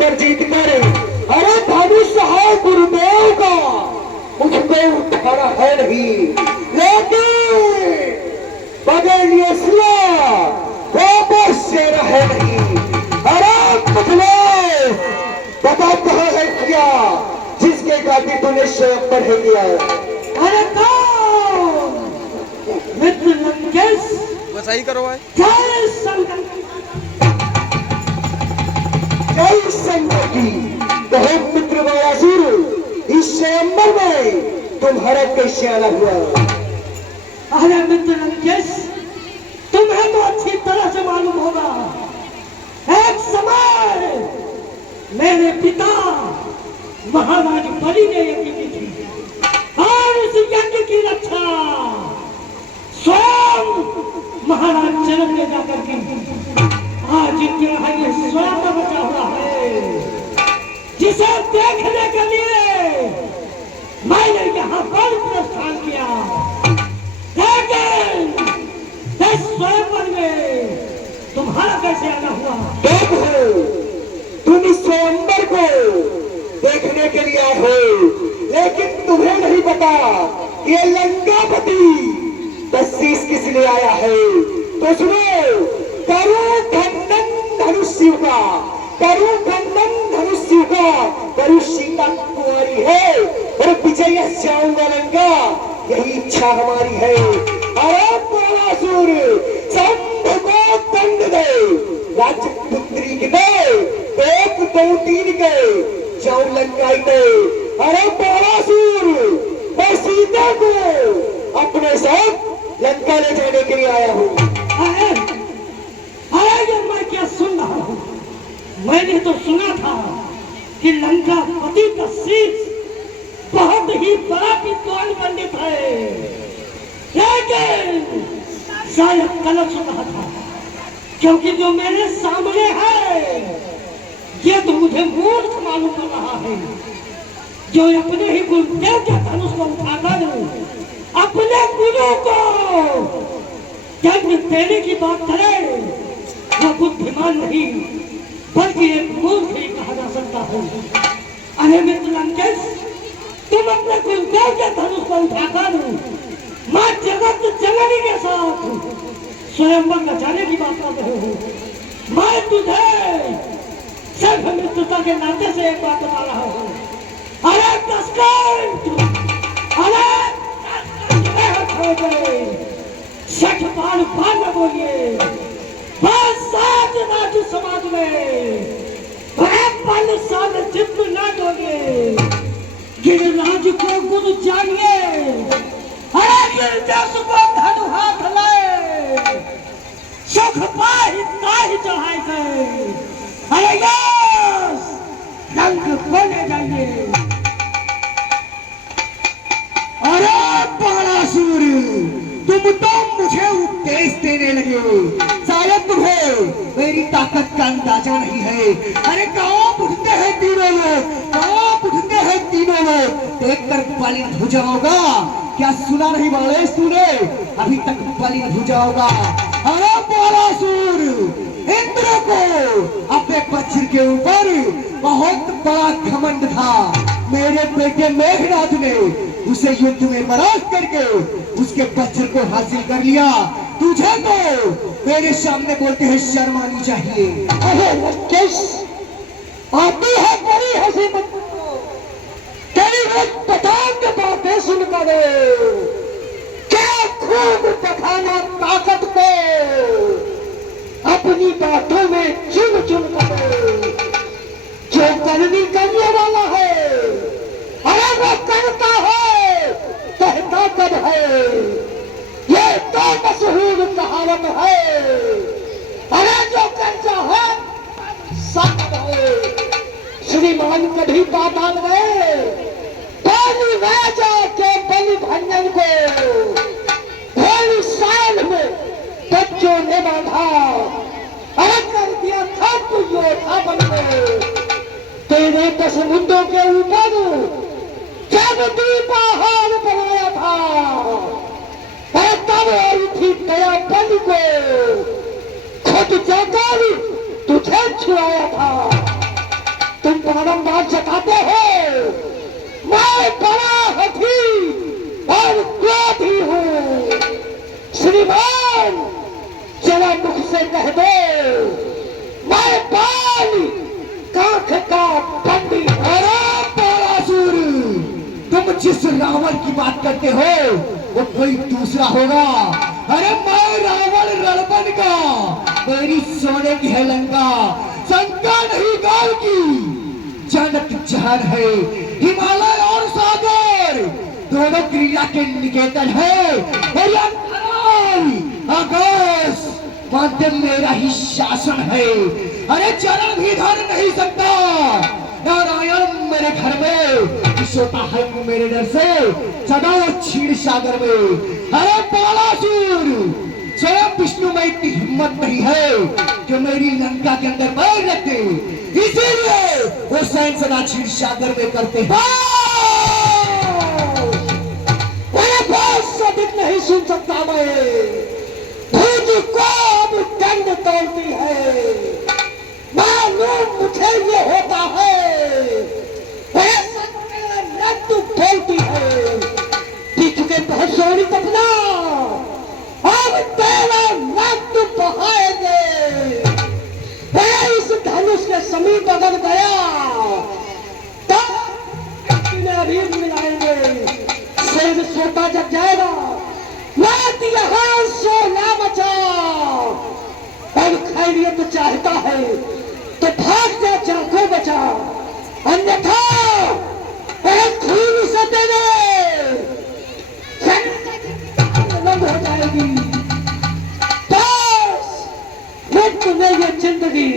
स्वयंवर जीत कर अरे धनुष है गुरुदेव का, मुझको उठाना है नहीं, लेकिन बगैर ये वापस से रहे नहीं। अरे मुझे बता कहाँ है क्या जिसके खातिर तूने स्वयंवर है किया? अरे कौन? मित्र लंकेश। बस सही करो भाई। जय शंकर। जय शंकर की। कहो मित्र बकासुर, इस स्वयंवर में तुम्हारा कैसे आना हुआ? अरे मित्र लंकेश, तुम्हें तो अच्छी तरह से मालूम होगा, एक समय मेरे पिता महाराज बलि ने यज्ञ की थी और उस यज्ञ की रक्षा स्वयं महाराज जनक ने जाकर की। आज क्या ये स्वयं बचा हुआ है, जिसे देखने के लिए मैंने यहाँ पर प्रस्थान किया, लेकिन इस स्वयंवर में तुम्हारा कैसे आना हुआ? देखो, तुम इस स्वयंवर को देखने के लिए आए हो, लेकिन तुम्हें नहीं पता ये लंकापति बख्शीश किस लिए आया है। तो सुनो, करो खंडन धनुष्य का, करो खंडन धनुष्य का, करो सीता कुमारी है और विजय जाऊंगा लंका, यही इच्छा हमारी है। अरे बकासुर, संध को दंड दे, राजपुत्री के दे, एक दो तीन के जाऊं लंकाई दे। अरे बकासुर, मैं सीता को अपने साथ लंका ले जाने के लिए आया हूँ। अरे मैं क्या सुन रहा हूँ? मैंने तो सुना था कि लंकापति बख्शीश बहुत ही बड़ा विद्वान पंडित है, लेकिन शायद गलत सुन रहा था, क्योंकि जो मेरे सामने है ये तो मुझे मूर्ख मालूम कर रहा है, जो अपने ही गुरुदेव के धनुष को उठाकर अपने गुरु को यज्ञ देने की बात करे, वो बुद्धिमान नहीं बल्कि एक मूर्ख ही कहा जा सकता है। अरे मित्र लंकेश, तुम अपने गुरुदेव के धनुष को उठाकर मां जगत जननी के साथ स्वयंवर में जाने की बात कर रहे हो। मैं तुझे सिर्फ मित्रता के नाते से एक बात बता रहा हूँ। अरे सठ बार बार बोलिए, बस आज राज समाज में पल साल जिद ना डोलिए, गिरिराज को गुरु जानिए, अरे गिरदेश को धनु हाथ लाए, सुख पाहि ताहि चढ़ाए गए, अरे यस रंग बोले जाइए। अरे बकासुर, तुम तो मुझे उपदेश देने लगे, शायद तुम्हें मेरी ताकत का अंदाजा नहीं है। अरे कहाँ बुझते हैं तीनों लोग, कहाँ बुझते हैं तीनों लोग, देखकर बलिन हो जाओगा। क्या सुना नहीं वाले तूने? अभी तक बलिन हो जाओगा। अरे बकासुर, इंद्र को अपने वज्र के ऊपर बहुत बड़ा घमंड था। मेरे बेटे मेघनाथ ने उसे युद्ध में परास्त करके उसके वज्र को हासिल कर लिया। तुझे तो मेरे सामने बोलते हैं शर्म आनी चाहिए। अरे लंकेश, आती है बड़ी हंसी मत, तेरी एक पतंग बातें सुनकर क्या खूब दिखाना ताकत को, अपनी बातों में चुन चुन कर जो करनी करने वाला है, अरे वो करता है, कहता कब है, ये तो मशहूर कहावत है। अरे जो करता है सब है। श्रीमान कभी पाताल गए, बलि राजा के बलि भंजन को भोली साल में बच्चों ने बांधा, अरे कर दिया था तू योद्धा बन गए। तेरे 10 मुद्दों के ऊपर जब दीपाहार बनाया था, तब उठी दया बलि को खुद जाकर तुझे छुड़ाया था। तुम बारंबार जताते हो मैं बड़ा हठी और क्रोधी हूं। श्रीमान जरा मुख से कह दो मैं बाल कांख का बंदी। अरे बालासुर, तुम जिस रावण की बात करते हो वो कोई दूसरा होगा। अरे मैं रावण रणबन का, मेरी सोने की है लंका, शंका नहीं गाल की। जनक जहर है, हिमालय और सागर दोनों क्रिया के निकेतन है। और यह आकाश माध्यम मेरा ही शासन है। अरे चरण भी धर नहीं सकता। नारायण मेरे घर में सोता है मेरे डर से सदा क्षीर सागर में। अरे बालासुर, स्वयं विष्णु में इतनी हिम्मत नहीं है जो मेरी लंका के अंदर पैर रखते, इसीलिए वो सैन सदा क्षीर सागर में करते हैं। मेरे पास अधिक नहीं सुन सकता मैं। भूज को अब दंड तोड़ती है, मालूम मुझे ये होता है। रक्त खोलती है पीठ के बहुत सोनी सपना, अब तेरा रक्त बहाएंगे। इस धनुष के समीप अगर गया तो अभी मिलाएंगे। शेर सोता जग जाएगा, रात यहाँ सोना मचा। और खैरियत तो चाहता है तो भाग जा, चाको बचा, अन्यथा खून से तेरे अलग हो जाएगी। बस मुफ्त में ये जिंदगी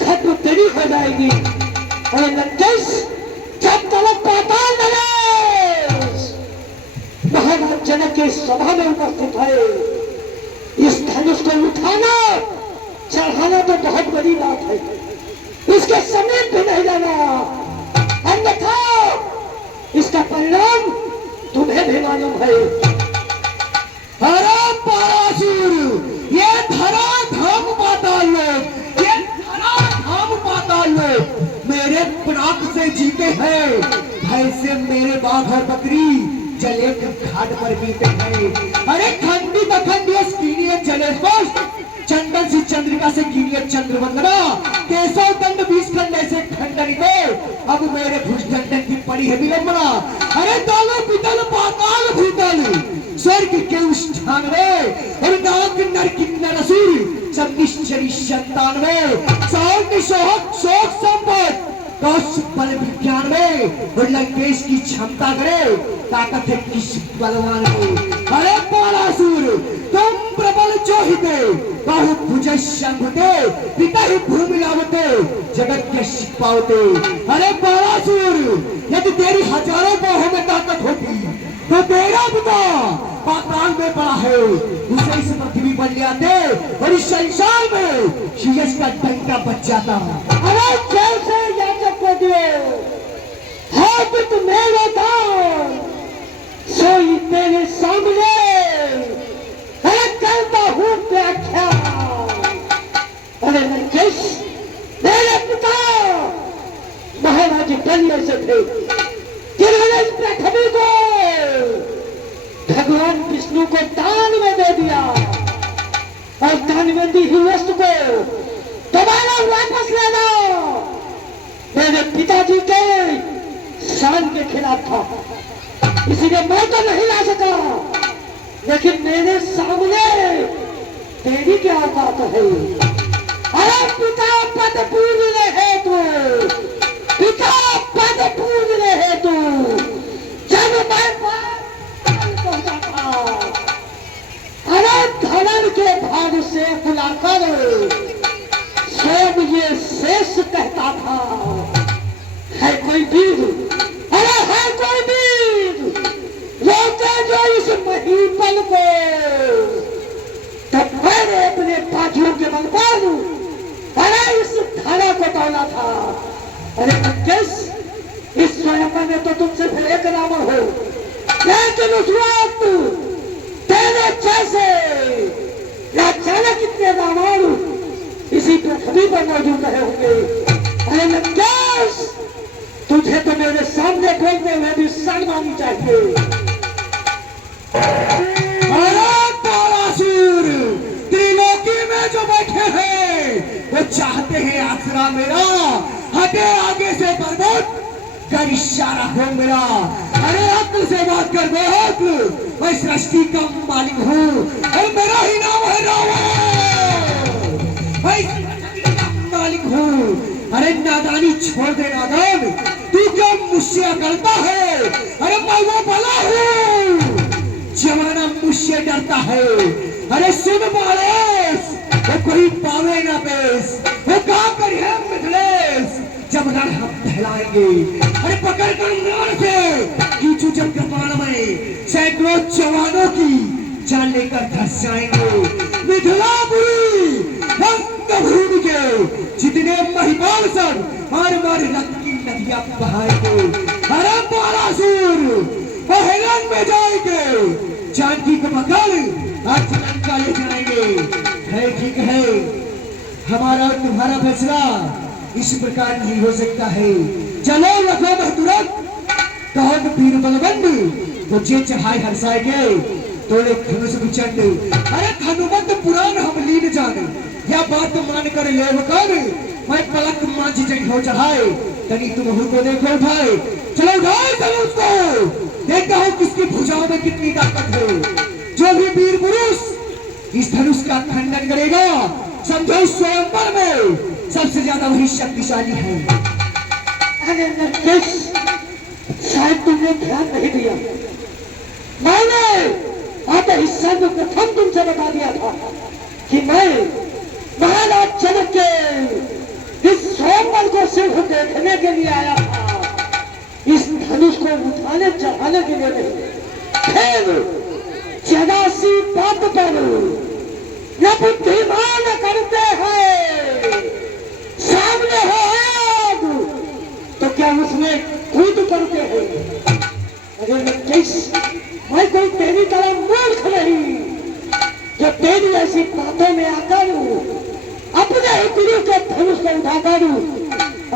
खत्म तेरी हो जाएगी। और लंकेश जब तलक पाताल नरेश महाराज जनक के सभा में उपस्थित है, इस धनुष को उठाना चढ़ाना तो बहुत बड़ी बात है, इसके समीप भी नहीं जाना, अन्यथा इसका परिणाम तुम्हें भी मालूम है। अरे बालासुर, ये धरा धाम पाताल लोग, ये धरा धाम पाताल लोग मेरे प्राप से जीते हैं। भय से मेरे बाघ और बकरी जले घाट पर बीते हैं। अरे खंडित अखंडित कीनिय जलेश चंदन से चंद्रिका से कीनिय चंद्र वंदना, केशव दंड 20 खंड ऐसे खंडनित। अब मेरे भुजदंडन की पड़ी है विलंबना। अरे दोनों पितल पाताल भूतल स्वर्ग के उस स्थान में, और नाग नर किन्नर असुर सब निश्चरी 97 सौंग शोक शोक संपत कौशिक बल विज्ञान में, और लंकेश की क्षमता करे ताकत है किस बलवान में। अरे बालासुर, तुम प्रबल जोहिते बाहु भुज शंभुते, पिता ही भूमि लावते जगत के शिपावते। अरे बालासुर, यदि तेरी हजारों बाहों में ताकत होती तो तेरा पिता पाताल में पड़ा है, उसे इस पृथ्वी पर ले आते और इस संसार में शीयश का डंका बच जाता। अरे जैसे याचक को दिए हाथ मेरे दान, सोई तेरे सामने है करता हूँ व्याख्या। अरे लंकेश, मेरे पिता महाराज बलिया से थे, जिन्होंने इस पृथ्वी को भगवान विष्णु को दान में दे दिया, और दान में दी हुई वस्तु को दोबारा वापस लेना मेरे पिताजी के शान के खिलाफ था, इसीलिए मैं तो नहीं ला सका। लेकिन मेरे सामने तेरी क्या औकात है? अरे पिता पद पूजने हेतु, पिता पद पूजने हेतु जब मैं पहुंचा था, अरे धनन के भाग से बुलाकर स्वयं ये शेष कहता था, है कोई वीर, अरे है कोई वीर रोके जो इस महीपल को, तब मैंने अपने बाजुओं के बल पर अरे इस धारा को तोड़ा था। अरे लंकेश, इस स्वयं में तो तुमसे फिर एक रावण हो, लेकिन उस वक्त तेरे जैसे या जाने कितने रावण इसी पृथ्वी पर मौजूद रहे होंगे। अरे लंकेश, बस तुझे तो मेरे सामने बोलने में भी शर्म आनी चाहिए। अरे तारासुर, त्रिलोकी में जो बैठे हैं वो चाहते हैं आसरा मेरा हटे आगे से पर्वत कर इशारा हो मेरा। अरे अक्ल से बात कर बहुत, मैं सृष्टि का मालिक हूँ और मेरा ही नाम है रावण। मैं सृष्टि का मालिक हूँ। अरे नादानी छोड़ दे नादान, तू क्या मुझसे करता है? अरे मैं वो भला हूँ जमाना मुझसे डरता है। अरे सुन मालेश, वो कोई पावे ना पेश, वो कहा कर है मिथिलेश जब रण हम फैलाएंगे। अरे पकड़ कर नार से खींचू जब कपान में सैकड़ों जवानों की जान लेकर धस जाएंगे। मिथिलापुरी रंगभूमि के जितने महिपाल सब मार मार रक्त की नदियां बहाएंगे। अरे तारासुर वो हिरण में जाएंगे, जानकी को पकड़ आज लंका ले जाएंगे। है ठीक है, हमारा और तुम्हारा फैसला इस प्रकार नहीं हो सकता है। चलो रखो तुरंत कहो वीर बलबंद वो जे चढ़ाए हरसाए के तोड़े धनुष विचंड। अरे हनुमंत पुराण हम लीन जाने या बात मान कर ले कर मैं पलक मांझी जग हो चढ़ाए तनी तुम को देखो उठाए। चलो उठाए धनुष को, देखता हूँ किसकी भुजाओं में कितनी ताकत है। जो भी वीर पुरुष इस धनुष का खंडन करेगा समझो स्वयंवर में सबसे ज्यादा वही शक्तिशाली है। अरे नरकेश, शायद तुमने ध्यान नहीं दिया। मैंने आते ही सर्वप्रथम तुमसे बता दिया था कि मैं महाराज जनक के इस स्वयंवर को सिर्फ देखने के लिए आया था, इस धनुष को उठाने चढ़ाने के लिए नहीं। फिर जरा सी बात पर न बुद्धिमान करते हैं, सामने है आग तो क्या उसमें कूद करते हैं। अरे नरकेश, मैं कोई तेरी तरह मूर्ख नहीं जो तेरी ऐसी बातों में आकर अपने ही गुरु के धनुष को उठाकर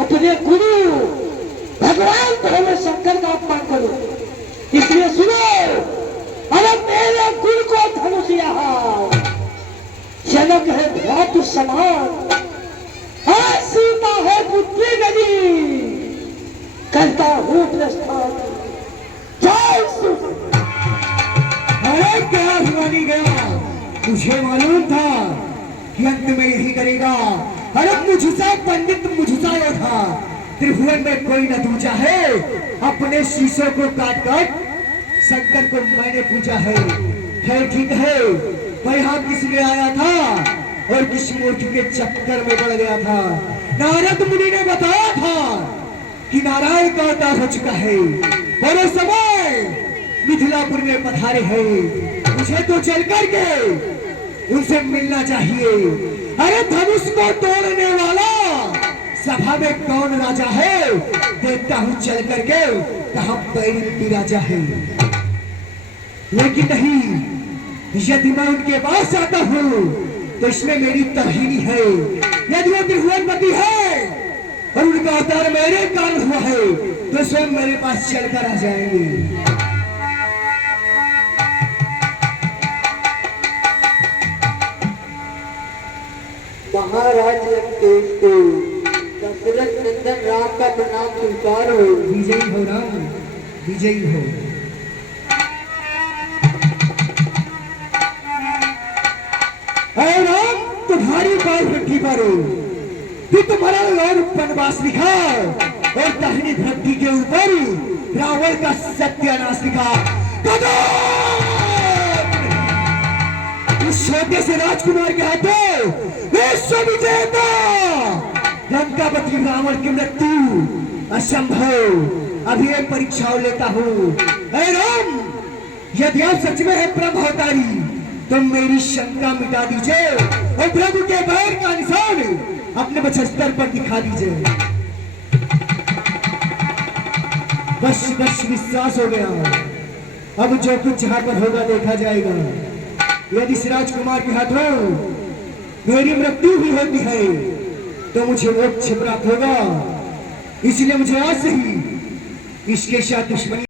अपने गुरु भगवान भोले शंकर का अपमान करूं। इसलिए सुनो, अरे मेरे गुरु को धनुष यहाँ जनक है भ्रातु समान, सीता है पुत्री गली, करता हूँ प्रस्थान। जय श्री। अरे क्या मानी गया, मुझे मालूम था कि अंत में यही करेगा। अरे मुझसा पंडित मुझसा योद्धा त्रिभुवन में कोई न दूजा है। अपने शीशों को काट काट शंकर को मैंने पूजा है। खैर ठीक है, मैं यहाँ किस लिए आया था और किस मूर्ति के चक्कर में पड़ गया था। नारद मुनि ने बताया था कि नारायण का अवतार हो चुका है और उस समय मिथिलापुर में पधारे हैं। मुझे तो चल करके उनसे मिलना चाहिए। अरे धनुष को तोड़ने वाला सभा में कौन राजा है, देखता हूँ चल करके कहाँ पैरी राजा है। लेकिन नहीं, यदि मैं उनके पास जाता हूँ तो इसमें मेरी तौहीनी है। यदि वो त्रिभुवनपति है और उनका अवतार मेरे कारण हुआ है तो स्वयं मेरे पास चलकर आ जाएंगे। महाराज लंकेश को दशरथ नंदन राम का प्रणाम स्वीकार हो। विजयी हो राम, विजयी हो। राम तुम्हारी बात भट्टी पर भी तुम्हारा और वनवास लिखा और दाहिनी भट्टी के ऊपर रावण का सत्यानाश लिखा। उस छोटे से राजकुमार के हाथों विश्व विजेता लंकापति रावण की मृत्यु असंभव। अभी एक परीक्षा लेता हूँ। राम, यदि आप सच में है प्रभु अवतारी तो मेरी शंका मिटा दीजिए और प्रभु के पैर का निशान अपने वक्षस्तर पर दिखा दीजिए। बस बस विश्वास हो गया। अब जो कुछ जहां पर होगा देखा जाएगा। यदि इस राजकुमार के हाथों मेरी मृत्यु भी होती है तो मुझे मोक्ष प्राप्त होगा इसलिए मुझे आज से ही इसके साथ दुश्मनी